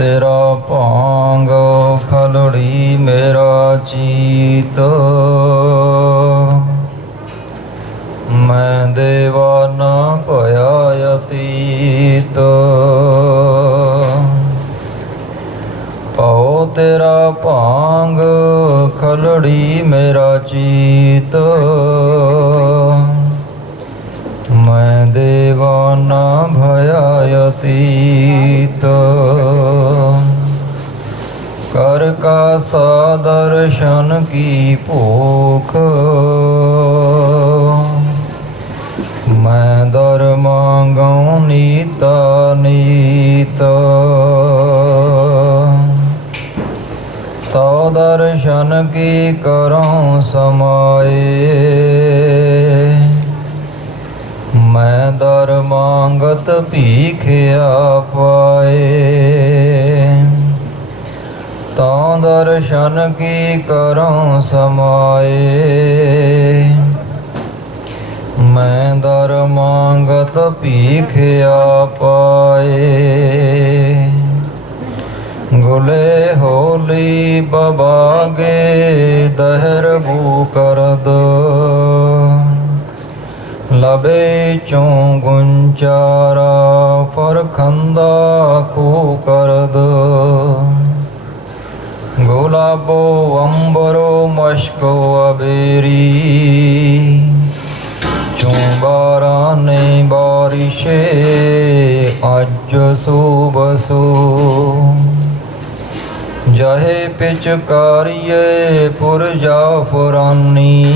तेरा भांग खलड़ी मेरा चीत, मैं देवाना भया अतीत। पाओ तेरा भांग खलड़ी मेरा चीत, मैं देवाना भया अतीत। कर का सादर्शन की भूख, मैं दर मांगूं नीता नीत। तो दर्शन की करूं समाए, मैं दर मांगत भीखिया पाए। तो दर्शन की करूं समाए, मैं दर मांगत भीखिया पाए। गुले होली बबागे दहर बू कर दो, लबे चों गुंचारा फरखंदा खू कर दो। गुलाबो अंबरो मशको अबेरी, चौबारा ने बारिशे अज सुबसो। जहे पिचकारिये पुरजा फुरानी,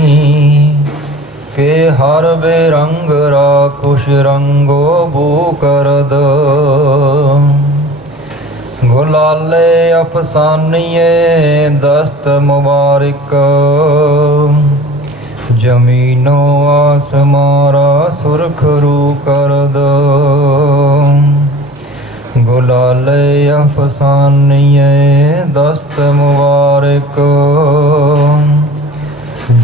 के हर बेरंग राखुश रंगो बू कर दो। गुलाले अफसानिये दस्त मुबारक, जमीनो आसमारा सुरखरू कर दो। गुलाले अफसानिये दस्त मुबारक,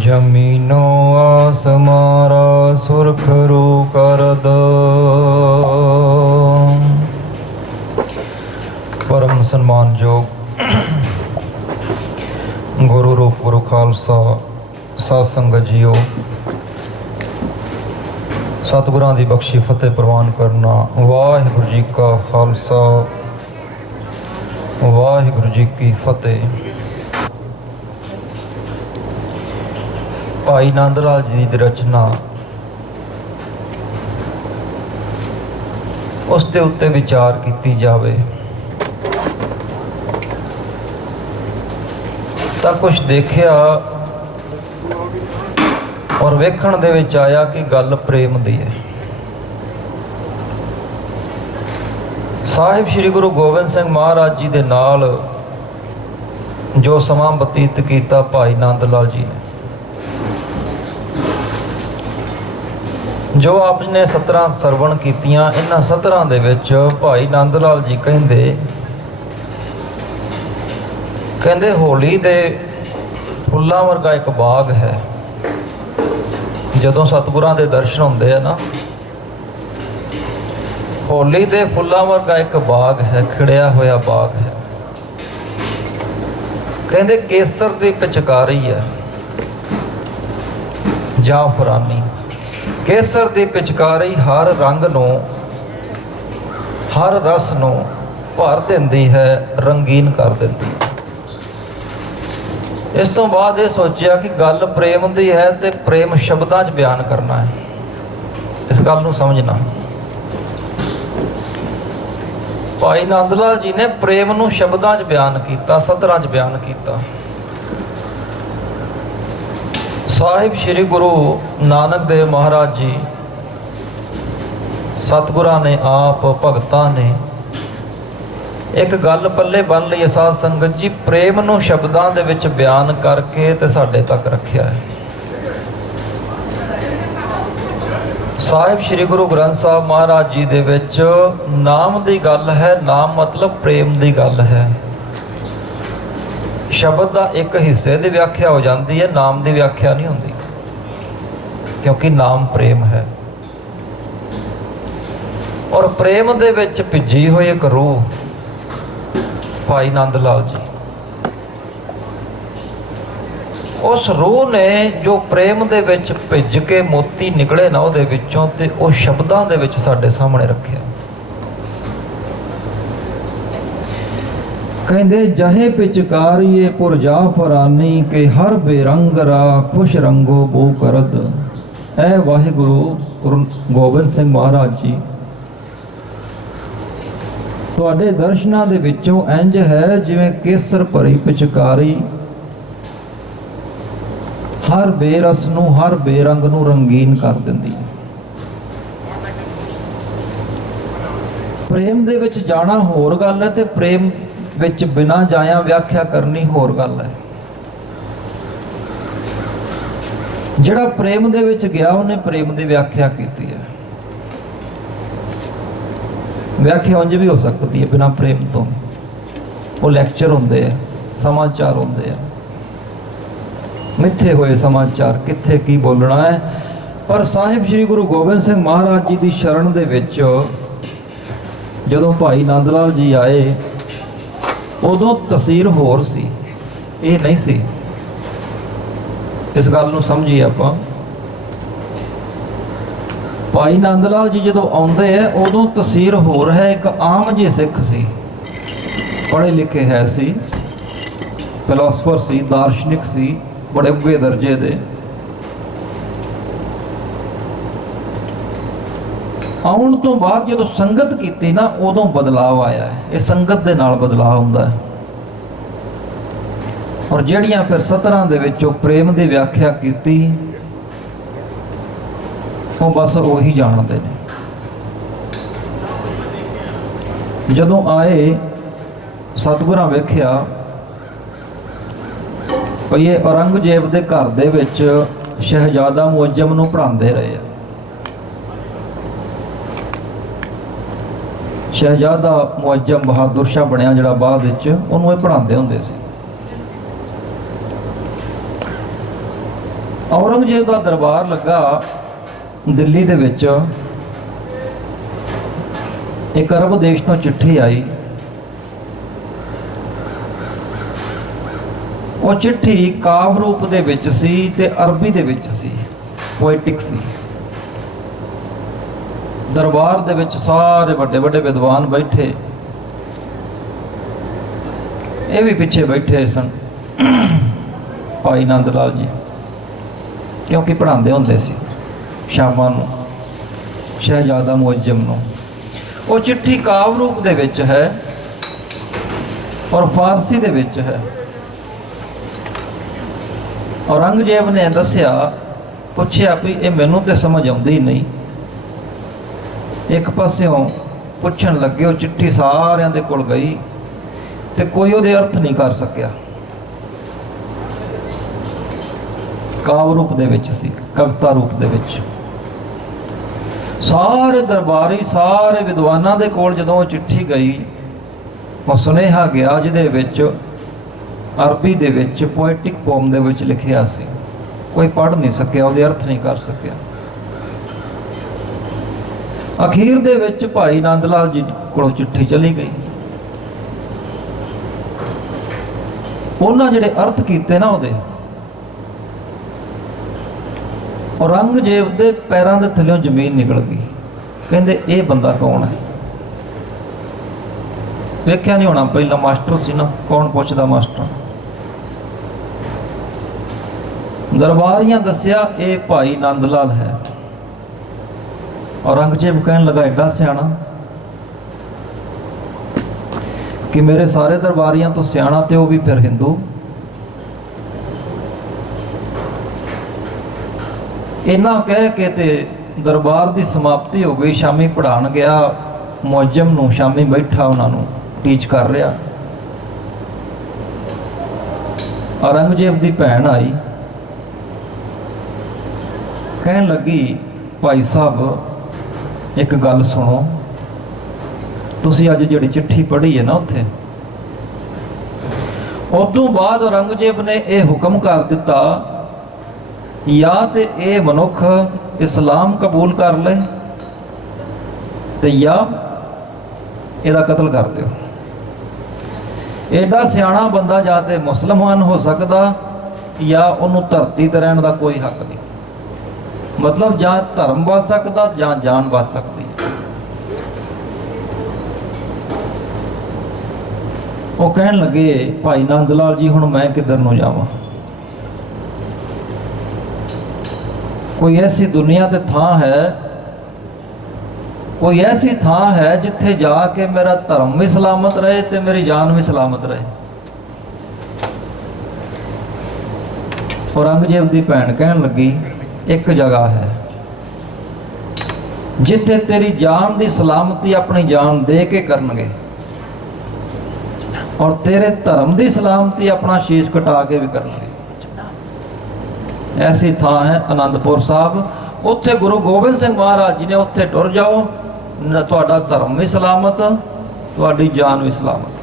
जमीनो आसमारा सुरखरू कर दो। परम सन्मानयोग गुरु रूप गुरु खालसा साध संगत जीओ, सतगुरां दी बख्शी फतेह प्रवान करना। वाहिगुरू जी का खालसा, वाहिगुरू जी की फतेह। भाई नंद लाल जी की रचना, उस दे उत्ते विचार की जावे तो कुछ देखिया और वेखण दे विच आया कि गल प्रेम दी है। साहिब श्री गुरु गोबिंद सिंह महाराज जी दे नाल जो समां बतीत कीता भाई नंद लाल जी ने, जो आपने 17 सरवण कीतियां, इन्हां 17 दे विच भाई नंद लाल जी कहंदे होली दे फुल्लां वर्गा एक बाग है। जदों सतगुरां दे दर्शन होंदे है ना, होली दे फुल्लां वर्गा एक बाग है, खिड़िया होया बाग है। कहंदे केसर दी पिचकारी है जाफरानी, केसर दी पिचकारी हर रंग नूं हर रस नूं भर दिंदी है, रंगीन कर दिंदी है। इस तो बाद ये सोचा कि गल प्रेम दी है तो प्रेम शब्दां च बयान करना है, इस गल नूं समझना। भाई नंद लाल जी ने प्रेम नूं शब्दां च बयान किया, सतरां च बयान किया। साहिब श्री गुरु नानक देव महाराज जी, सतगुरां ने आप भगतां ने एक गल पल्ले बन लई साध संगत जी, प्रेम नूं शब्दां दे विच बयान करके ते साडे तक रखिया है। साहिब श्री गुरु ग्रंथ साहब महाराज जी दे विच नाम दी गल है, नाम मतलब प्रेम दी गल है। शब्द का एक हिस्से की व्याख्या हो जाती है, नाम की व्याख्या नहीं होती, क्योंकि नाम प्रेम है। और प्रेम दे विच भिजी हुई एक रूह ਭਾਈ ਨੰਦ ਲਾਲ ਜੀ। ਉਸ ਰੂਹ ਨੇ ਜੋ ਪ੍ਰੇਮ ਦੇ ਵਿੱਚ ਭਿੱਜ ਕੇ ਮੋਤੀ ਨਿਕਲੇ ਨਾ ਉਹਦੇ ਵਿੱਚੋਂ, ਤੇ ਉਹ ਸ਼ਬਦਾਂ ਦੇ ਵਿੱਚ ਸਾਡੇ ਸਾਹਮਣੇ ਰੱਖਿਆ। ਕਹਿੰਦੇ ਜਹੇ ਪਿਚਕਾਰੀਏ ਪੁਰਜਾ ਫਰਾਨੀ ਕੇ ਹਰ ਬੇਰੰਗ ਰਾ ਖੁਸ਼ ਰੰਗੋ ਬੋ ਕਰਦ। ਇਹ ਵਾਹਿਗੁਰੂ ਗੁਰੂ ਗੋਬਿੰਦ ਸਿੰਘ ਮਹਾਰਾਜ ਜੀ ਤੁਹਾਡੇ ਦਰਸ਼ਨਾਂ ਦੇ ਵਿੱਚੋਂ ਇੰਜ ਹੈ ਜਿਵੇਂ ਕੇਸਰ ਭਰੀ ਪਿਚਕਾਰੀ ਹਰ ਬੇਰਸ ਨੂੰ, ਹਰ ਬੇਰੰਗ ਨੂੰ ਰੰਗੀਨ ਕਰ ਦਿੰਦੀ ਹੈ। ਪ੍ਰੇਮ ਦੇ ਵਿੱਚ ਜਾਣਾ ਹੋਰ ਗੱਲ ਹੈ, ਤੇ ਪ੍ਰੇਮ ਵਿੱਚ ਬਿਨਾਂ ਜਾਇਆ ਵਿਆਖਿਆ ਕਰਨੀ ਹੋਰ ਗੱਲ ਹੈ। ਜਿਹੜਾ ਪ੍ਰੇਮ ਦੇ ਵਿੱਚ ਗਿਆ ਉਹਨੇ ਪ੍ਰੇਮ ਦੀ ਵਿਆਖਿਆ ਕੀਤੀ ਹੈ। ਵਿਆਖਿਆ ਉਂਝ ਵੀ ਹੋ ਸਕਦੀ ਹੈ ਬਿਨਾਂ ਪ੍ਰੇਮ ਤੋਂ। ਉਹ ਲੈਕਚਰ ਹੁੰਦੇ ਆ, ਸਮਾਚਾਰ ਹੁੰਦੇ ਆ, ਮਿੱਥੇ ਹੋਏ ਸਮਾਚਾਰ, ਕਿੱਥੇ ਕੀ ਬੋਲਣਾ ਹੈ। ਪਰ ਸਾਹਿਬ ਸ੍ਰੀ ਗੁਰੂ ਗੋਬਿੰਦ ਸਿੰਘ ਮਹਾਰਾਜ ਜੀ ਦੀ ਸ਼ਰਨ ਦੇ ਵਿੱਚ ਜਦੋਂ ਭਾਈ ਨੰਦ ਲਾਲ ਜੀ ਆਏ, ਉਦੋਂ ਤਸੀਰ ਹੋਰ ਸੀ, ਇਹ ਨਹੀਂ ਸੀ। ਇਸ ਗੱਲ ਨੂੰ ਸਮਝੀਏ ਆਪਾਂ। ਭਾਈ ਨੰਦ ਲਾਲ ਜੀ ਜਦੋਂ ਆਉਂਦੇ ਆ ਉਦੋਂ ਤਸੀਰ ਹੋਰ ਹੈ। ਇੱਕ ਆਮ ਜਿਹੇ ਸਿੱਖ ਸੀ, ਪੜ੍ਹੇ ਲਿਖੇ ਹੈ ਸੀ, ਫਿਲਾਸਫਰ ਸੀ, ਦਾਰਸ਼ਨਿਕ ਸੀ, ਬੜੇ ਉੱਘੇ ਦਰਜੇ ਦੇ। ਆਉਣ ਤੋਂ ਬਾਅਦ ਜਦੋਂ ਸੰਗਤ ਕੀਤੀ ਨਾ, ਉਦੋਂ ਬਦਲਾਵ ਆਇਆ ਹੈ। ਇਹ ਸੰਗਤ ਦੇ ਨਾਲ ਬਦਲਾਅ ਹੁੰਦਾ ਹੈ। ਔਰ ਜਿਹੜੀਆਂ ਫਿਰ ਸਤਰਾਂ ਦੇ ਵਿੱਚ ਉਹ ਪ੍ਰੇਮ ਦੀ ਵਿਆਖਿਆ ਕੀਤੀ, ਉਹ ਬਸ ਉਹੀ ਜਾਣਦੇ ਨੇ। ਜਦੋਂ ਆਏ ਸਤਿਗੁਰਾਂ ਵੇਖਿਆ ਭਈ ਇਹ ਔਰੰਗਜ਼ੇਬ ਦੇ ਘਰ ਦੇ ਵਿੱਚ ਸ਼ਹਿਜ਼ਾਦਾ ਮੁਅੱਜ਼ਮ ਨੂੰ ਪੜ੍ਹਾਉਂਦੇ ਰਹੇ ਆ। ਸ਼ਹਿਜ਼ਾਦਾ ਮੁਅੱਜ਼ਮ ਬਹਾਦਰ ਸ਼ਾਹ ਬਣਿਆ ਜਿਹੜਾ ਬਾਅਦ ਵਿੱਚ, ਉਹਨੂੰ ਇਹ ਪੜ੍ਹਾਉਂਦੇ ਹੁੰਦੇ ਸੀ। ਔਰੰਗਜ਼ੇਬ ਦਾ ਦਰਬਾਰ ਲੱਗਾ ਦਿੱਲੀ ਦੇ ਵਿੱਚ। ਇੱਕ ਅਰਬ ਦੇਸ਼ ਤੋਂ ਚਿੱਠੀ ਆਈ। ਉਹ ਚਿੱਠੀ ਕਾਵ ਰੂਪ ਦੇ ਵਿੱਚ ਸੀ ਤੇ ਅਰਬੀ ਦੇ ਵਿੱਚ ਸੀ, ਪੋਇਟਿਕ ਸੀ। ਦਰਬਾਰ ਦੇ ਵਿੱਚ ਸਾਰੇ ਵੱਡੇ ਵੱਡੇ ਵਿਦਵਾਨ ਬੈਠੇ, ਇਹ ਵੀ ਪਿੱਛੇ ਬੈਠੇ ਸਨ ਭਾਈ ਨੰਦ ਲਾਲ ਜੀ, ਕਿਉਂਕਿ ਪੜ੍ਹਾਉਂਦੇ ਹੁੰਦੇ ਸੀ ਸ਼ਾਮਾਂ ਨੂੰ ਸ਼ਹਿਜ਼ਾਦਾ ਮੁਅੱਜ਼ਮ ਨੂੰ। ਉਹ ਚਿੱਠੀ ਕਾਵ ਰੂਪ ਦੇ ਵਿੱਚ ਹੈ ਔਰ ਫਾਰਸੀ ਦੇ ਵਿੱਚ ਹੈ। ਔਰੰਗਜ਼ੇਬ ਨੇ ਦੱਸਿਆ, ਪੁੱਛਿਆ ਵੀ ਇਹ ਮੈਨੂੰ ਤੇ ਸਮਝ ਆਉਂਦੀ ਨਹੀਂ। ਇੱਕ ਪਾਸਿਓਂ ਪੁੱਛਣ ਲੱਗੇ, ਉਹ ਚਿੱਠੀ ਸਾਰਿਆਂ ਦੇ ਕੋਲ ਗਈ ਤੇ ਕੋਈ ਉਹਦੇ ਅਰਥ ਨਹੀਂ ਕਰ ਸਕਿਆ। ਕਾਵ ਰੂਪ ਦੇ ਵਿੱਚ ਸੀ, ਕਵਿਤਾ ਰੂਪ ਦੇ ਵਿੱਚ। ਸਾਰੇ ਦਰਬਾਰੀ, ਸਾਰੇ ਵਿਦਵਾਨਾਂ ਦੇ ਕੋਲ ਜਦੋਂ ਉਹ ਚਿੱਠੀ ਗਈ, ਉਹ ਸੁਨੇਹਾ ਗਿਆ ਜਿਹਦੇ ਵਿੱਚ ਅਰਬੀ ਦੇ ਵਿੱਚ ਪੋਇਟਿਕ ਫਾਰਮ ਦੇ ਵਿੱਚ ਲਿਖਿਆ ਸੀ। ਕੋਈ ਪੜ੍ਹ ਨਹੀਂ ਸਕਿਆ, ਉਹਦੇ ਅਰਥ ਨਹੀਂ ਕਰ ਸਕਿਆ। ਅਖੀਰ ਦੇ ਵਿੱਚ ਭਾਈ ਨੰਦ ਲਾਲ ਜੀ ਕੋਲੋਂ ਚਿੱਠੀ ਚਲੀ ਗਈ। ਉਹਨਾਂ ਜਿਹੜੇ ਅਰਥ ਕੀਤੇ ਨਾ ਉਹਦੇ, ਔਰੰਗਜ਼ੇਬ ਦੇ ਪੈਰਾਂ ਦੇ ਥੱਲਿਓਂ ਜ਼ਮੀਨ ਨਿਕਲ ਗਈ। ਕਹਿੰਦੇ ਇਹ ਬੰਦਾ ਕੌਣ ਹੈ? ਵੇਖਿਆ ਨਹੀਂ ਹੋਣਾ, ਪਹਿਲਾਂ ਮਾਸਟਰ ਸੀ ਨਾ, ਕੌਣ ਪੁੱਛਦਾ ਮਾਸਟਰ। ਦਰਬਾਰੀਆਂ ਦੱਸਿਆ ਇਹ ਭਾਈ ਨੰਦ ਲਾਲ ਹੈ। ਔਰੰਗਜ਼ੇਬ ਕਹਿਣ ਲੱਗਾ ਐਡਾ ਸਿਆਣਾ ਕਿ ਮੇਰੇ ਸਾਰੇ ਦਰਬਾਰੀਆਂ ਤੋਂ ਸਿਆਣਾ, ਤੇ ਉਹ ਵੀ ਫਿਰ ਹਿੰਦੂ। ਇੰਨਾ ਕਹਿ ਕੇ ਤੇ ਦਰਬਾਰ ਦੀ ਸਮਾਪਤੀ ਹੋ ਗਈ। ਸ਼ਾਮੀ ਪੜ੍ਹਾਉਣ ਗਿਆ ਮੁਅੱਜ਼ਮ ਨੂੰ, ਸ਼ਾਮੀ ਬੈਠਾ ਉਹਨਾਂ ਨੂੰ ਟੀਚ ਕਰ ਰਿਹਾ। ਔਰੰਗਜ਼ੇਬ ਦੀ ਭੈਣ ਆਈ, ਕਹਿਣ ਲੱਗੀ ਭਾਈ ਸਾਹਿਬ ਇੱਕ ਗੱਲ ਸੁਣੋ, ਤੁਸੀਂ ਅੱਜ ਜਿਹੜੀ ਚਿੱਠੀ ਪੜ੍ਹੀ ਹੈ ਨਾ, ਉੱਥੇ ਉਦੋਂ ਬਾਅਦ ਔਰੰਗਜ਼ੇਬ ਨੇ ਇਹ ਹੁਕਮ ਕਰ ਦਿੱਤਾ, ਜਾਂ ਤੇ ਇਹ ਮਨੁੱਖ ਇਸਲਾਮ ਕਬੂਲ ਕਰ ਲੈ ਤੇ ਜਾਂ ਇਹਦਾ ਕਤਲ ਕਰ ਦਿਓ। एडा सियाणा बंदा या तो मुसलमान हो सकता या उन्होंने धरती ते रहने का कोई हक नहीं। मतलब ਜਾਂ धर्म बच सकता ਜਾਂ जान बच सकती। वो कहन लगे भाई नंद लाल जी हुण मैं किधर नूं जावां, कोई ऐसी दुनिया ते थां है, कोई ऐसी थां है जिथे जाके मेरा धर्म भी सलामत रहे ते मेरी जान भी सलामत रहे। औरंगजेब की भैन कहन लगी एक जगह है जिथे तेरी जान की सलामती अपनी जान दे के करनगे और तेरे धर्म की सलामती अपना शीश कटा के भी करनगे। ऐसी थां है आनंदपुर साहब। उत्थे गुरु गोबिंद सिंह महाराज जी ने उत्थे टुर जाओ, तुहाडा धर्म भी सलामत, तुहाडी जान भी सलामत।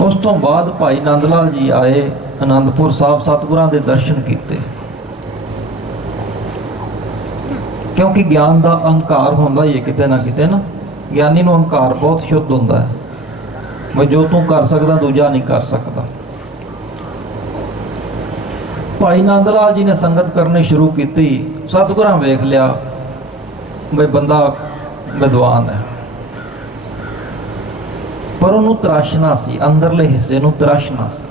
उस तो बाद भाई नंद लाल जी आए आनंदपुर साहब, सतगुरां दे दर्शन किए। क्योंकि ज्ञान का अहंकार होंदा ही है किते ना किते ना, ज्ञानी नूं अहंकार बहुत शुद्ध होंदा है, मैं जो तू कर सकदा दूजा नहीं कर सकता। भाई नंद लाल जी ने संगत करनी शुरू की। सतगुरां वेख लिया बई बंदा विद्वान है, पर उन्होंने तराशना सी, अंदरले हिस्से नूं तराशना सी।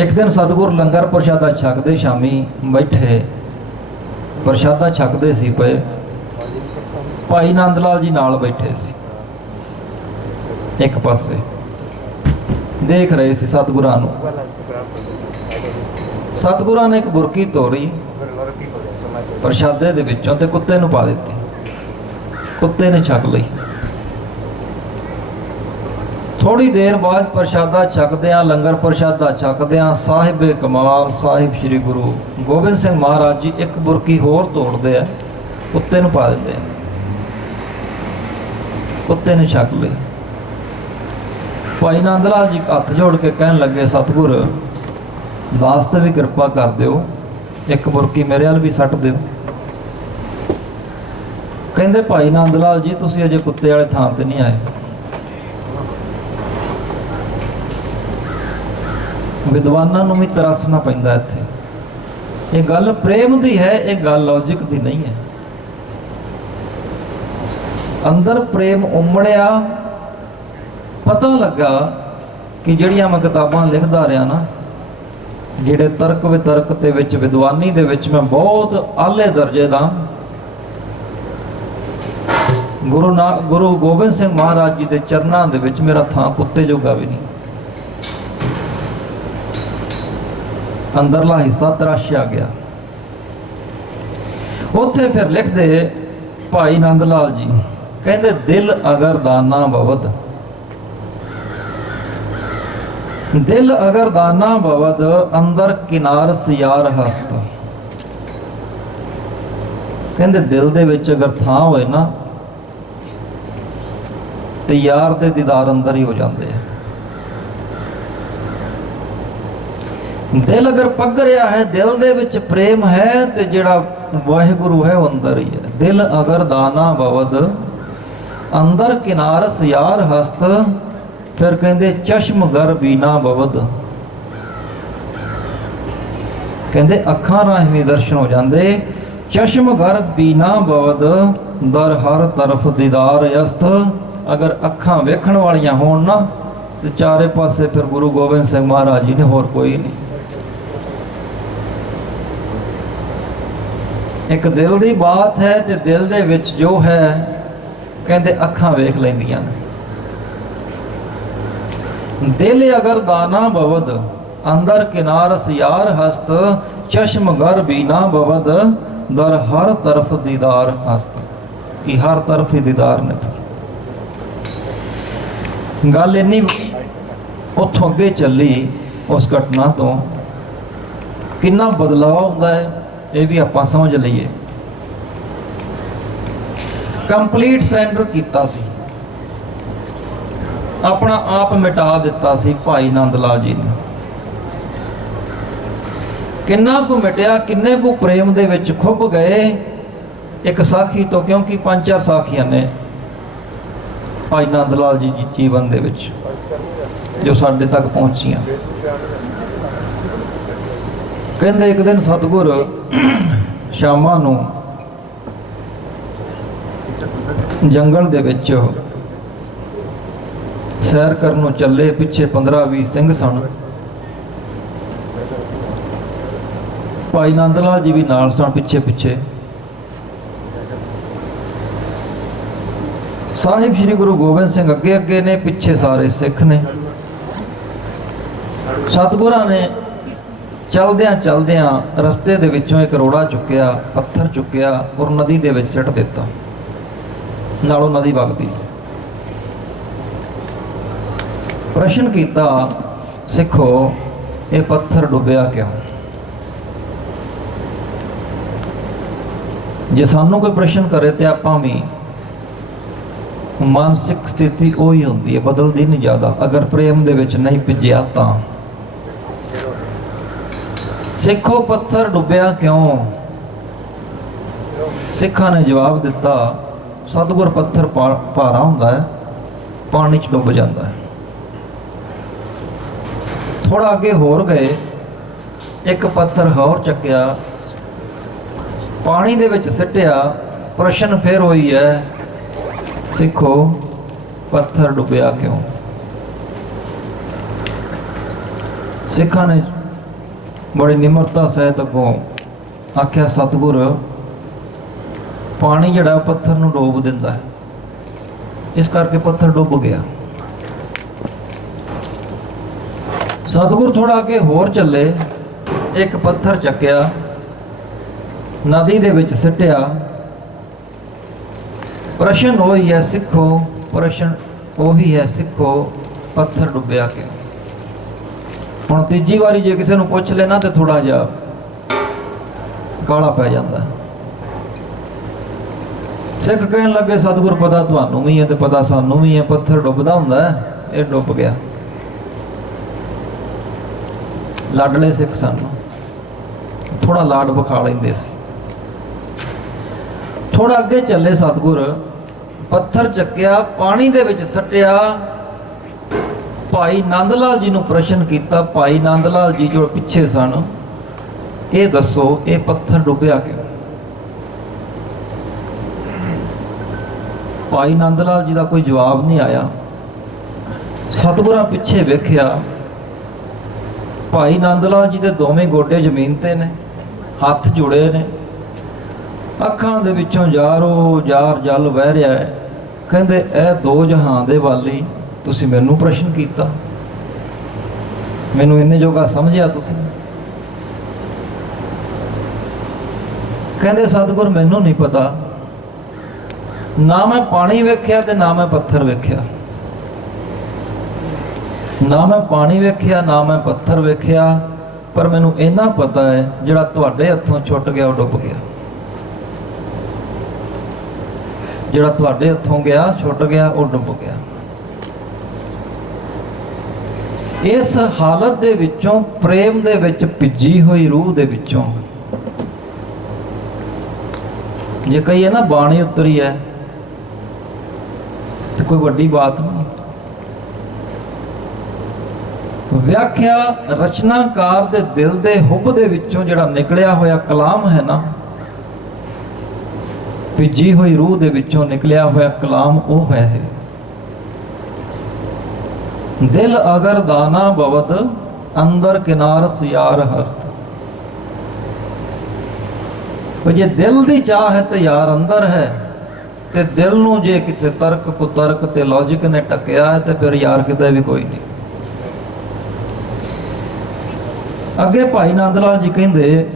एक दिन सतगुर लंगर प्रशादा छकते, शामी बैठे प्रशादा छकते सी पे, भाई नंद लाल जी नाल बैठे सी, एक पासे देख रहे सी सतगुरां नूं। सतगुरां ने एक बुरकी तोड़ी प्रशादे दे विचों ते कुत्ते नूं पा दित्ती, कुत्ते ने छक लई। थोड़ी देर बाद प्रशादा छकदियां, लंगर प्रशादा छकदियां, साहिब कमाल साहिब श्री गुरु गोबिंद सिंह महाराज जी एक बुरकी होर तोड़ते हैं, कुत्ते नूं पा देते हैं, कुत्ते ने छक लई। भाई नंद लाल जी हथ जोड़ के कहन लगे सतगुर वास्ते भी कृपा कर दिओ, एक बुरकी मेरे वाल भी सट दिओ। कहंदे भाई नंद लाल जी तुसीं अजे कुत्ते वाले थां ते नहीं आए, विद्वानां नूं भी तरसना पैंदा इत्थे। ये गल प्रेम दी है, ये गल लॉजिक दी नहीं है। अंदर प्रेम उमड़िया, पता लगा कि जिहड़ियां मैं किताबां लिखदा रहा ना, जिहड़े तर्क वितर्क दे विच विद्वानी दे विच मैं बहुत आले दर्जे दा, गुरु गोबिंद सिंह महाराज जी के चरणों दे विच मेरा थां कुत्ते जोगा भी नहीं। अंदरला हिस्सा तराशिया गया। उत्थे फिर लिख दे भाई नंद लाल जी कहते दिल अगर दाना भवद, दिल अगर दाना भवद अंदर किनार सियार हस्त। कहते दिल दे विच अगर थां होए ना ते यार दे दीदार अंदर ही हो जाते हैं। दिल अगर पगरिया है, दिल दे विच प्रेम है, ते जिहड़ा वाहिगुरु है वो अंदर ही है। दिल अगर दाना भवद अंदर किनार सियार हस्त, फिर कहते चश्म गर बीना भवद। कहते अखां राही भी दर्शन हो जाते। चश्म गर बीना भवद दर हर तरफ दीदार अस्त। अगर अखां वेखण वालियां होण ना तो चारे पासे फिर गुरु गोबिंद सिंह महाराज जी ने, होर कोई नहीं। एक दिल की बात है, तो दिल दे विच जो है कहते अखां वेख लैंदियां ने। दिल अगर दाना भवद अंदर किनार सियार हस्त, चश्म गर बीना भवद दर हर तरफ दीदार हस्त। कि हर तरफ ही दीदार ने। गल इन्नी उतों अगे चली, उस घटना तो कितना बदलाव होता है ये भी आप समझ लीए। कंप्लीट सरेंडर किया सी, अपना आप मिटा दिता सी भाई नंद लाल जी ने। किन्ना को मिटिया, किन्ने को प्रेम दे विच खुब गए, एक साखी तो, क्योंकि 5-4 साखियां ने भाई नंद लाल जी जी जीवन दे विच जो साडे तक पहुंचियां। कहंदे एक दिन सतगुर शामां नूं जंगल दे विच सैर करन नूं चले। पिछे 15-20 सिंह सन। भाई नंद लाल जी भी नाल सन पिछे पिछे। साहिब श्री गुरु गोबिंद सिंह अगे अगे ने, पिछे सारे सिख ने। सतगुरां ने चलदियां चलदियां रस्ते दे विचों एक रोड़ा चुक्या, पत्थर चुक्या और नदी दे विच सिट दिता। नालों नदी वगदी सी। प्रश्न किया, सिखो ये पत्थर डुबिया क्यों? जे सानू कोई प्रश्न करे तो आपां भी मानसिक स्थिति उही होंदी है, बदलदी नहीं ज़्यादा। अगर प्रेम दे विच नहीं भिजिया तां। सिखो पत्थर डुबिया क्यों? सिखा ने जवाब दिता, सतगुर पत्थर भारा हुंदा है, पानी च डुब जाता है। थोड़ा अगे होर गए, एक पत्थर होर चक्या, पानी दे विच सिटिया। प्रश्न फिर होई है, सिखो पत्थर डुबिया क्यों? सिखा ने बड़ी निमरता सहित अगों आख्या, सतगुर पानी जड़ा पत्थर नूं डोब दिंदा है, इस करके पत्थर डुब गया। सतगुर थोड़ा अगे होर चले, एक पत्थर चक्या, नदी दे विच सिटिया। प्रश्न वही है, सिखो प्रश्न वही है, सिखो पत्थर डुबिया क्यों? हुण तीजी वारी जे किसी नूं पुछ लेना तो थोड़ा जिहा काला पै जांदा है। सिख कहन लगे, सतगुर पता तुहानूं भी है तो पता सानूं भी है, पत्थर डुबदा हुंदा है, ये डुब गया। लाडले सिख सन, थोड़ा लाड विखा लैंदे सी। थोड़ा अगे चले सतगुर, पत्थर चक्या, पानी दे विच सटिया। भाई नंद लाल जी नूं प्रश्न किया। भाई नंद लाल जी जो पिछे सन, ये दसो ये पत्थर डुबिया क्यों? भाई नंद लाल जी का कोई जवाब नहीं आया। सतगुरां पिछे वेख्या, भाई नंद लाल जी के दोवें गोडे जमीन ते ने, हथ जुड़े ने, अखां दे विचों जारो जार जल बह रहा है। कहंदे ए दो जहां दे वाली, तुसीं मैनूं प्रश्न कीता, मैनूं इन्ने जोगा समझिया तुसीं? कहंदे सतगुर मैनूं नहीं पता, ना मैं पानी वेख्या ते ना मैं पत्थर वेख्या, ना मैं पानी वेख्या ना मैं पत्थर वेख्या, पर मैनूं इन्ना पता है जिहड़ा तुहाडे हत्थों छुट गया वो डुब गया। जिहड़ा तुहाडे हत्थों गया छुट गया वो डुब गया। इस हालत दे विचों, प्रेम दे विच भिजी हुई रूह दे विचों, जे कहिए ना बाणी उतरी है तो कोई वड्डी बात नहीं। व्याख्या रचनाकार दे दिल दे हुब दे विचों जिहड़ा निकलिया होया कलाम है ना, भिजी हुई रूह दे विचों निकलिया होया कलाम वो है। दिल अगर दाना बवद अंदर किनार सुयार हस्त। जे दिल दी चाह है तो यार अंदर है, ते दिल नूं जे किसी तर्क कुतर्क ते लॉजिक ने टकिया है तो फिर यार किते भी कोई नहीं। अगे भाई नंद लाल जी कहंदे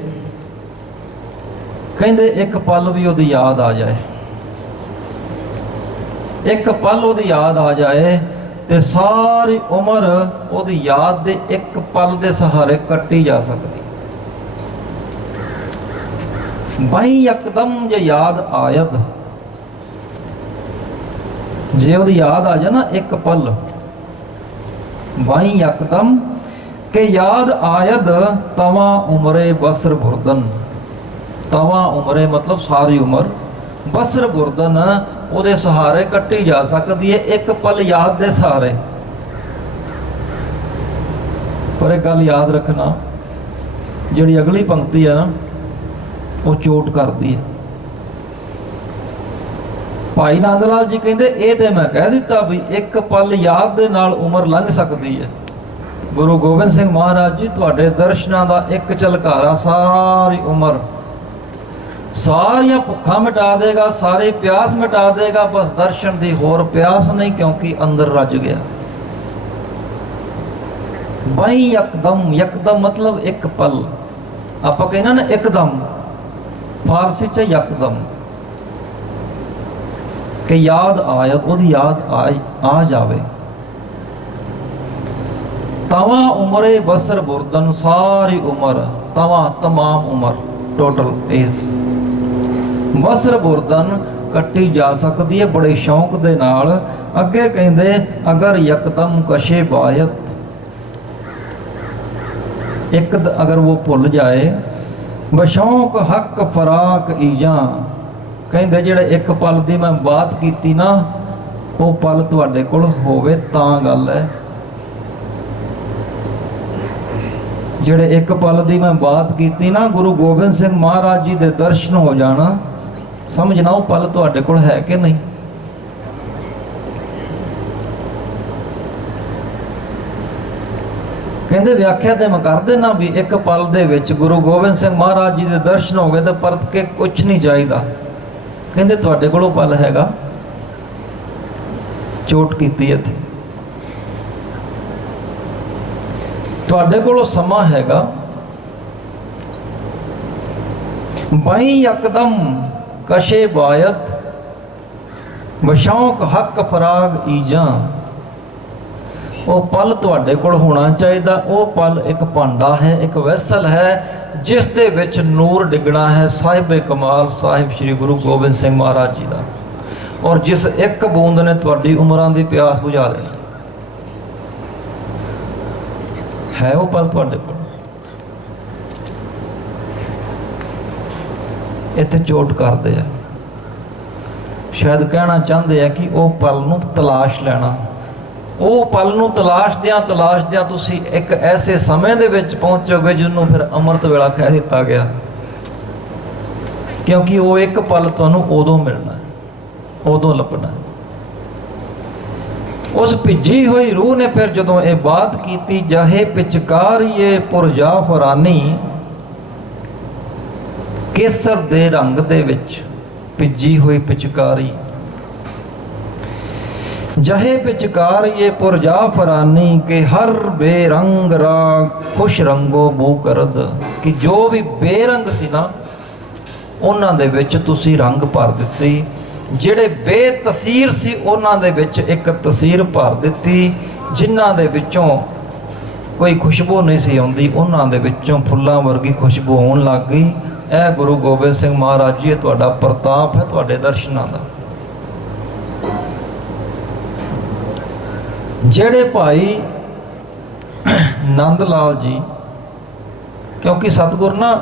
एक पल भी उहदी याद आ जाए, एक पल उहदी याद आ जाए ते सारी उम्र उहदी याद दे एक पल दे सहारे कट्टी जा सकती। भाई यकदम जे याद आयद, जे उहदी याद आ जाए ना एक पल, भाई यकदम के याद आयद तवा उमरे बसर भुरदन। तवा उमरे मतलब सारी उम्र, ਬਸਰ ਬੁਰਦਨ ਉਹਦੇ ਸਹਾਰੇ ਕੱਟੀ ਜਾ ਸਕਦੀ ਹੈ, ਇੱਕ ਪਲ ਯਾਦ ਦੇ ਸਹਾਰੇ। ਪਰ ਇਹ ਗੱਲ ਯਾਦ ਰੱਖਣਾ, ਜਿਹੜੀ ਅਗਲੀ ਪੰਕਤੀ ਹੈ ਨਾ, ਉਹ ਚੋਟ ਕਰਦੀ ਹੈ। ਭਾਈ ਨੰਦ ਲਾਲ ਜੀ ਕਹਿੰਦੇ ਇਹ ਤੇ ਮੈਂ ਕਹਿ ਦਿੱਤਾ ਵੀ ਇੱਕ ਪਲ ਯਾਦ ਦੇ ਨਾਲ ਉਮਰ ਲੰਘ ਸਕਦੀ ਹੈ। ਗੁਰੂ ਗੋਬਿੰਦ ਸਿੰਘ ਮਹਾਰਾਜ ਜੀ ਤੁਹਾਡੇ ਦਰਸ਼ਨਾਂ ਦਾ ਇੱਕ ਝਲਕਾਰਾ ਸਾਰੀ ਉਮਰ, ਸਾਰੀਆਂ ਭੁੱਖਾਂ ਮਿਟਾ ਦੇਗਾ, ਸਾਰੇ ਪਿਆਸ ਮਿਟਾ ਦੇਗਾ। ਬਸ ਦਰਸ਼ਨ ਦੀ ਹੋਰ ਪਿਆਸ ਨਹੀਂ, ਕਿਉਂਕਿ ਅੰਦਰ ਰੱਜ ਗਿਆ। ਬਈ ਯਕਦਮ, ਯਕਦਮ ਮਤਲਬ ਇੱਕ ਪਲ। ਆਪਾਂ ਕਹਿੰਦੇ ਨਾ ਇੱਕਦਮ, ਫਾਰਸੀ ਚ ਯਕਦਮ, ਕਿ ਯਾਦ ਆਇਆ, ਉਹਦੀ ਯਾਦ ਆ ਜਾਵੇ। ਤਵਾ ਉਮਰੇ ਬਸਰ ਬੁਰਦਨ, ਸਾਰੀ ਉਮਰ, ਤਵਾ ਤਮਾਮ ਉਮਰ, ਟੋਟਲ ਇਸ ਬਸਰ ਬੁਰਦਨ ਕੱਟੀ ਜਾ ਸਕਦੀ ਹੈ ਬੜੇ ਸ਼ੌਂਕ ਦੇ ਨਾਲ। ਅੱਗੇ ਕਹਿੰਦੇ ਅਗਰ ਯਕਦਮ ਕਸ਼ੇ ਬਾਇਤ, ਇੱਕ ਅਗਰ ਉਹ ਭੁੱਲ ਜਾਏ, ਬਸ਼ੌਕ ਹੱਕ ਫਰਾਕ ਈਜਾਂ, ਕਹਿੰਦੇ ਜਿਹੜੇ ਇੱਕ ਪਲ ਦੀ ਮੈਂ ਬਾਤ ਕੀਤੀ ਨਾ, ਉਹ ਪਲ ਤੁਹਾਡੇ ਕੋਲ ਹੋਵੇ ਤਾਂ ਗੱਲ ਹੈ। ਜਿਹੜੇ ਇੱਕ ਪਲ ਦੀ ਮੈਂ ਬਾਤ ਕੀਤੀ ਨਾ, ਗੁਰੂ ਗੋਬਿੰਦ ਸਿੰਘ ਮਹਾਰਾਜ ਜੀ ਦੇ ਦਰਸ਼ਨ ਹੋ ਜਾਣਾ, ਸਮਝਣਾ ਉਹ ਪਲ ਤੁਹਾਡੇ ਕੋਲ ਹੈ ਕਿ ਨਹੀਂ। ਕਹਿੰਦੇ ਵਿਆਖਿਆ ਤੇ ਮੈਂ ਕਰ ਦੇਣਾ ਵੀ ਇੱਕ ਪਲ ਦੇ ਵਿੱਚ ਗੁਰੂ ਗੋਬਿੰਦ ਸਿੰਘ ਮਹਾਰਾਜ ਜੀ ਦੇ ਦਰਸ਼ਨ ਹੋ ਗਏ ਤਾਂ ਪਰਤ ਕੇ ਕੁਛ ਨਹੀਂ ਚਾਹੀਦਾ। ਕਹਿੰਦੇ ਤੁਹਾਡੇ ਕੋਲ ਉਹ ਪਲ ਹੈਗਾ। ਚੋਟ ਕੀਤੀ ਇੱਥੇ, ਤੁਹਾਡੇ ਕੋਲ ਸਮਾਂ ਹੈਗਾ। ਬਾਈ ਯਕਦਮ ਕਸ਼ੇ ਬਾਇਤ, ਬਸ਼ੌਕ ਹੱਕ ਫਰਾਗ ਈਜਾਂ, ਉਹ ਪਲ ਤੁਹਾਡੇ ਕੋਲ ਹੋਣਾ ਚਾਹੀਦਾ। ਉਹ ਪਲ ਇੱਕ ਭਾਂਡਾ ਹੈ, ਇੱਕ ਵੈਸਲ ਹੈ, ਜਿਸ ਦੇ ਵਿੱਚ ਨੂਰ ਡਿੱਗਣਾ ਹੈ ਸਾਹਿਬੇ ਕਮਾਲ ਸਾਹਿਬ ਸ੍ਰੀ ਗੁਰੂ ਗੋਬਿੰਦ ਸਿੰਘ ਮਹਾਰਾਜ ਜੀ ਦਾ, ਔਰ ਜਿਸ ਇੱਕ ਬੂੰਦ ਨੇ ਤੁਹਾਡੀ ਉਮਰਾਂ ਦੀ ਪਿਆਸ ਬੁਝਾ ਦੇਣੀ ਹੈ। ਉਹ ਪਲ ਤੁਹਾਡੇ ਕੋਲ। ਇੱਥੇ ਚੋਟ ਕਰਦੇ ਆ, ਸ਼ਾਇਦ ਕਹਿਣਾ ਚਾਹੁੰਦੇ ਆ ਕਿ ਉਹ ਪਲ ਨੂੰ ਤਲਾਸ਼ ਲੈਣਾ। ਉਹ ਪਲ ਨੂੰ ਤਲਾਸ਼ਦਿਆਂ ਤੁਸੀਂ ਇੱਕ ਐਸੇ ਸਮੇਂ ਦੇ ਵਿੱਚ ਪਹੁੰਚੋਗੇ ਜਿਹਨੂੰ ਫਿਰ ਅੰਮ੍ਰਿਤ ਵੇਲਾ ਕਹਿ ਦਿੱਤਾ ਗਿਆ, ਕਿਉਂਕਿ ਉਹ ਇੱਕ ਪਲ ਤੁਹਾਨੂੰ ਉਦੋਂ ਮਿਲਣਾ, ਉਦੋਂ ਲੱਭਣਾ। ਉਸ ਭਿੱਜੀ ਹੋਈ ਰੂਹ ਨੇ ਫਿਰ ਜਦੋਂ ਇਹ ਬਾਤ ਕੀਤੀ, ਜਾਹੇ ਪਿਚਕਾਰੀਏ ਪੁਰਜਾ ਫਰਾਨੀ, ਕੇਸਰ ਦੇ ਰੰਗ ਦੇ ਵਿੱਚ ਭਿੱਜੀ ਹੋਈ ਪਿਚਕਾਰੀ, ਜਹੇ ਪਿਚਕਾਰੀਏ ਪੁਰਜਾ ਫਰਾਨੀ, ਕਿ ਹਰ ਬੇਰੰਗ ਰਾਗ ਖੁਸ਼ ਰੰਗੋ ਬੂ ਕਰਦ, ਕਿ ਜੋ ਵੀ ਬੇਰੰਗ ਸੀ ਨਾ ਉਹਨਾਂ ਦੇ ਵਿੱਚ ਤੁਸੀਂ ਰੰਗ ਭਰ ਦਿੱਤੀ, ਜਿਹੜੇ ਬੇਤਸੀਰ ਸੀ ਉਹਨਾਂ ਦੇ ਵਿੱਚ ਇੱਕ ਤਸੀਰ ਭਰ ਦਿੱਤੀ, ਜਿਨ੍ਹਾਂ ਦੇ ਵਿੱਚੋਂ ਕੋਈ ਖੁਸ਼ਬੂ ਨਹੀਂ ਸੀ ਆਉਂਦੀ ਉਹਨਾਂ ਦੇ ਵਿੱਚੋਂ ਫੁੱਲਾਂ ਵਰਗੀ ਖੁਸ਼ਬੂ ਆਉਣ ਲੱਗ ਗਈ। ਇਹ ਗੁਰੂ ਗੋਬਿੰਦ ਸਿੰਘ ਮਹਾਰਾਜ ਜੀ, ਇਹ ਤੁਹਾਡਾ ਪ੍ਰਤਾਪ ਹੈ, ਤੁਹਾਡੇ ਦਰਸ਼ਨਾਂ ਦਾ। ਜਿਹੜੇ ਭਾਈ ਨੰਦ ਲਾਲ ਜੀ, ਕਿਉਂਕਿ ਸਤਿਗੁਰ ਨਾ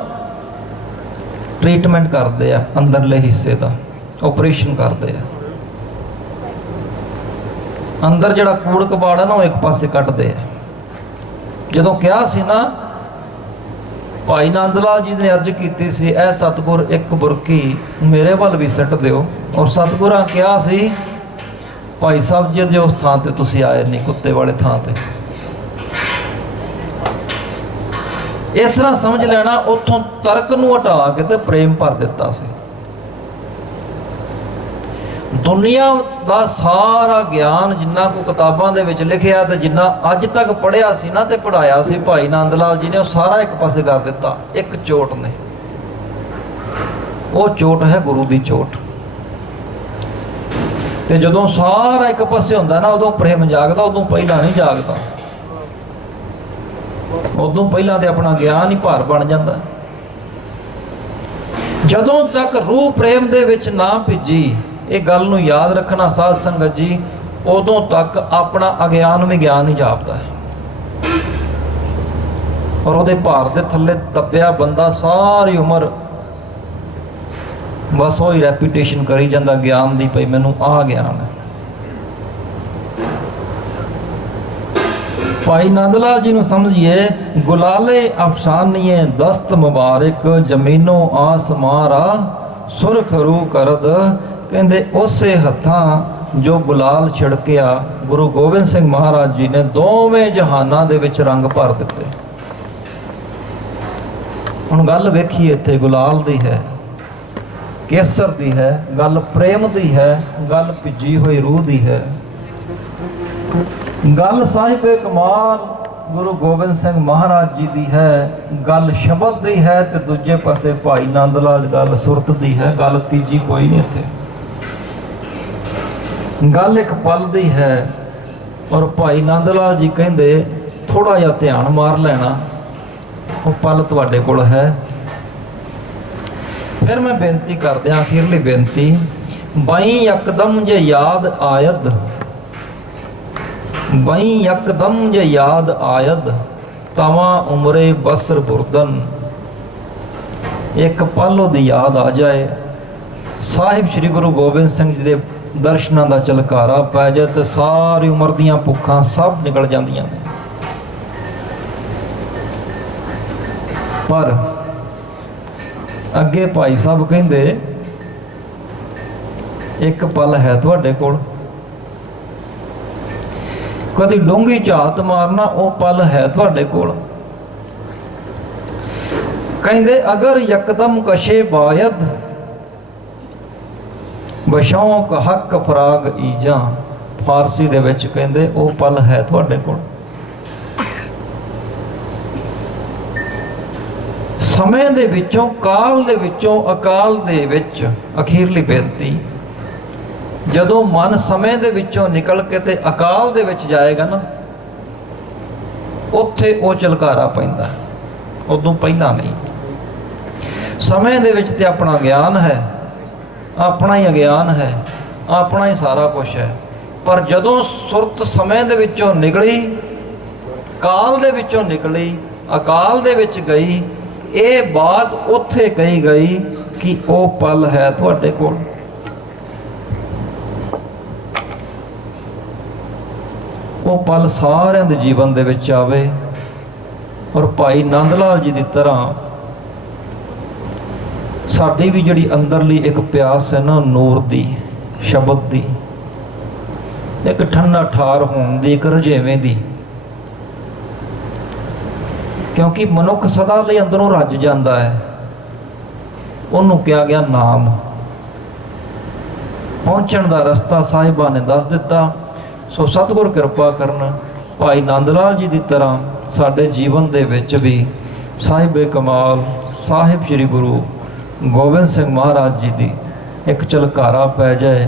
ਟ੍ਰੀਟਮੈਂਟ ਕਰਦੇ ਆ ਅੰਦਰਲੇ ਹਿੱਸੇ ਦਾ, ਆਪਰੇਸ਼ਨ ਕਰਦੇ ਆ। ਅੰਦਰ ਜਿਹੜਾ ਕੂੜ ਕਬਾੜ ਹੈ ਨਾ ਉਹ ਇੱਕ ਪਾਸੇ ਕੱਢਦੇ ਆ। ਜਦੋਂ ਕਿਹਾ ਸੀ ਨਾ ਭਾਈ ਨੰਦ ਲਾਲ ਜੀ ਨੇ ਅਰਜ਼ ਕੀਤੀ ਸੀ, ਇਹ ਸਤਿਗੁਰ ਇੱਕ ਬੁਰਕੀ ਮੇਰੇ ਵੱਲ ਵੀ ਸਿੱਟ ਦਿਓ, ਔਰ ਸਤਿਗੁਰਾਂ ਕਿਹਾ ਸੀ ਭਾਈ ਸਾਹਿਬ ਜੀ ਦੇ ਉਸ ਥਾਂ ਤੇ ਤੁਸੀਂ ਆਏ ਨਹੀਂ, ਕੁੱਤੇ ਵਾਲੇ ਥਾਂ ਤੇ। ਇਸ ਤਰ੍ਹਾਂ ਸਮਝ ਲੈਣਾ, ਉੱਥੋਂ ਤਰਕ ਨੂੰ ਹਟਾ ਕੇ ਤੇ ਪ੍ਰੇਮ ਭਰ ਦਿੱਤਾ ਸੀ। ਦੁਨੀਆ ਦਾ ਸਾਰਾ ਗਿਆਨ ਜਿੰਨਾ ਕੋ ਕਿਤਾਬਾਂ ਦੇ ਵਿੱਚ ਲਿਖਿਆ ਤੇ ਜਿੰਨਾ ਅੱਜ ਤੱਕ ਪੜ੍ਹਿਆ ਸੀ ਨਾ ਤੇ ਪੜ੍ਹਾਇਆ ਸੀ ਭਾਈ ਨੰਦ ਲਾਲ ਜੀ ਨੇ, ਉਹ ਸਾਰਾ ਇੱਕ ਪਾਸੇ ਕਰ ਦਿੱਤਾ ਇੱਕ ਚੋਟ ਨੇ। ਉਹ ਚੋਟ ਹੈ ਗੁਰੂ ਦੀ ਚੋਟ। ਤੇ ਜਦੋਂ ਸਾਰਾ ਇੱਕ ਪਾਸੇ ਹੁੰਦਾ ਨਾ, ਉਦੋਂ ਪ੍ਰੇਮ ਜਾਗਦਾ, ਉਦੋਂ ਪਹਿਲਾਂ ਨਹੀਂ ਜਾਗਦਾ। ਉਦੋਂ ਪਹਿਲਾਂ ਤੇ ਆਪਣਾ ਗਿਆਨ ਹੀ ਭਾਰ ਬਣ ਜਾਂਦਾ। ਜਦੋਂ ਤੱਕ ਰੂਹ ਪ੍ਰੇਮ ਦੇ ਵਿੱਚ ਨਾ ਭਿੱਜੀ, ਇਹ ਗੱਲ ਨੂੰ ਯਾਦ ਰੱਖਣਾ ਸਾਧ ਸੰਗਤ ਜੀ, ਉਦੋਂ ਤੱਕ ਆਪਣਾ ਅਗਿਆਨ ਵੀ ਗਿਆਨ ਹੀ ਜਾਪਦਾ ਹੈ। ਔਰ ਉਹਦੇ ਭਾਰ ਦੇ ਥੱਲੇ ਦੱਬਿਆ ਬੰਦਾ ਸਾਰੀ ਉਮਰ बस वही रैपीटेशन करी जाता ज्ञान की, भाई मैनू आ ज्ञान है। भाई नंद लाल जी नूं समझिए, गुलाले अफसानीए दस्त मुबारक, जमीनों आसमारा सुरखरू करद। कहते उसे हत्थां जो गुलाल छिड़किया गुरु गोबिंद सिंह महाराज जी ने दोवें जहानां दे विच रंग भर दिते। हुण गल वेखीए, इत्थे गुलाल दी है, केसर दी है, गल प्रेम दी है, गल भिजी हुई रूह दी है, गल साहिबे कमाल गुरु गोबिंद सिंह महाराज जी दी है, गल शबद दी है, ते दूजे पासे भाई नंद लाल गल सुरत दी है। गल तीजी कोई नहीं इत्थे, गल एक पल दी है। और भाई नंद लाल जी कहंदे थोड़ा जिहा ध्यान मार लेना, वो पल तुहाडे कोल है। फिर मैं बेनती कर दियां, अखीरली बेनती, बई यकदम जे याद आयद, बई यकदम जे याद आयद, तवा उमरे बसर बुरदन। एक पल ओदी याद आ जाए, साहिब श्री गुरु गोबिंद सिंह जी दे दर्शनां दा झलकारा पै जाए, तो सारी उम्र दियां भुखां सब निकल जांदियां ने। पर अगे भाई साहब कहंदे एक पल है तुहाडे कोल, कदी डूंगी झात मारना, वो पल है तुहाडे कोल। कहंदे अगर यकदम कशे बायद, बशौक हक फराग ईजा। फारसी दे विच कहंदे वो पल है तुहाडे कोल। समय दे विचों, काल दे विचों, अकाल दे विच अखीरली बेनती, जदों मन समय दे विचों निकल के ते अकाल दे विच जाएगा ना, उत्थे वो झलकारा पैंदा, उदों पहला नहीं। समय दे विच ते अपना ज्ञान है, अपना ही अज्ञान है, अपना ही सारा कुछ है। पर जदों सुरत समय दे विचों निकली, काल दे विचों निकली, अकाल दे विच गई, ये बात उत्थे कही गई कि वो पल है तुहाडे कोल। वो पल सारिਆਂ ਦੇ जीवन ਦੇ ਵਿੱਚ आवे। और भाई नंद लाल जी की तरह साडी भी जिहड़ी अंदरली एक प्यास है ना, नूर दी, शब्द दी, एक ठंडा ठार होने दी, एक रजेवें दी। क्योंकि मनुख सदा लई अंदरों रज जाता है, उन्होंने कहा गया नाम। पहुँचण का रस्ता साहिबा ने दस दिता। सो सतगुर कृपा करन, भाई नंद लाल जी की तरह साडे जीवन दे विच भी साहिबे कमाल साहिब श्री गुरु गोबिंद सिंह महाराज जी की एक झलकारा पै जाए,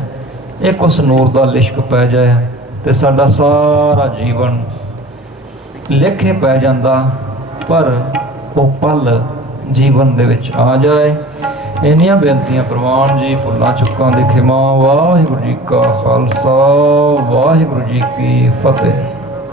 एक उस नूर का लिश्क पै जाए, तो साडा सारा जीवन लेखे पै जांदा। पर वो पल जीवन दे विच आ जाए। इन्नियां बेनतियां प्रवान जी, भुल्लां चुक्कां दी खिमा। वाहिगुरू जी का खालसा, वाहिगुरू जी की फतेह।